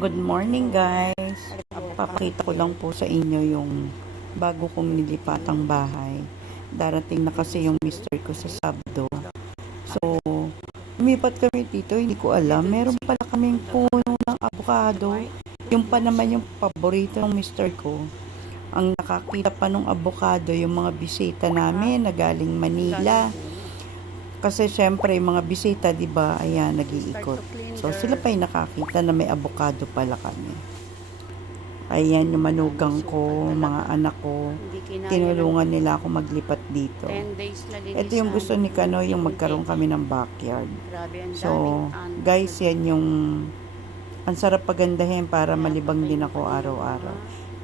Good morning guys. Papakita ko lang po sa inyo yung bago kong nilipatang bahay. Darating na kasi yung mister ko sa Sabado. So, lumipat kami dito, hindi ko alam. Meron pala kaming puno ng avocado. Yung pa naman yung paborito ng mister ko. Ang nakakita pa ng avocado yung mga bisita namin na galing Manila. Kasi syempre, yung mga bisita, di ba, ayan, nag-iikot. So, sila pa yung nakakita na may avocado pala kami. Ayan, yung manugang ko, mga anak ko, tinulungan nila ako maglipat dito. Ito yung gusto ni Kano, yung magkaroon kami ng backyard. So, guys, yan yung ang sarap pagandahin para malibang din ako araw-araw.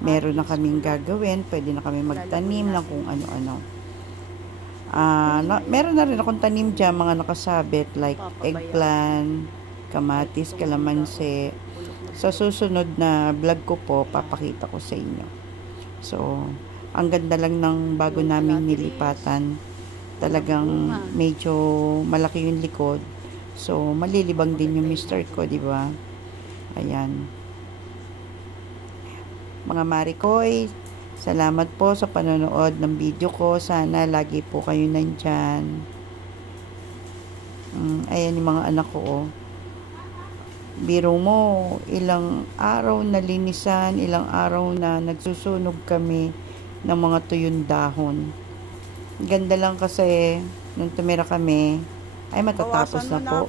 Meron na kaming gagawin, pwede na kami magtanim ng kung ano-ano. Meron na rin akong tanim dyan, mga nakasabit like eggplant, kamatis, kalamansi. Sa susunod na vlog ko po, papakita ko sa inyo. So, ang ganda lang ng bago naming nilipatan. Talagang medyo malaki yung likod. So, malilibang din yung mister ko, di ba? Ayan. Mga Marikoy, salamat po sa panonood ng video ko. Sana lagi po kayo nandyan. Ayan yung mga anak ko. Oh. Biro mo, ilang araw na linisan, ilang araw na nagsusunog kami ng mga tuyong dahon. Ganda lang kasi nung tumira kami, ay matatapos na po.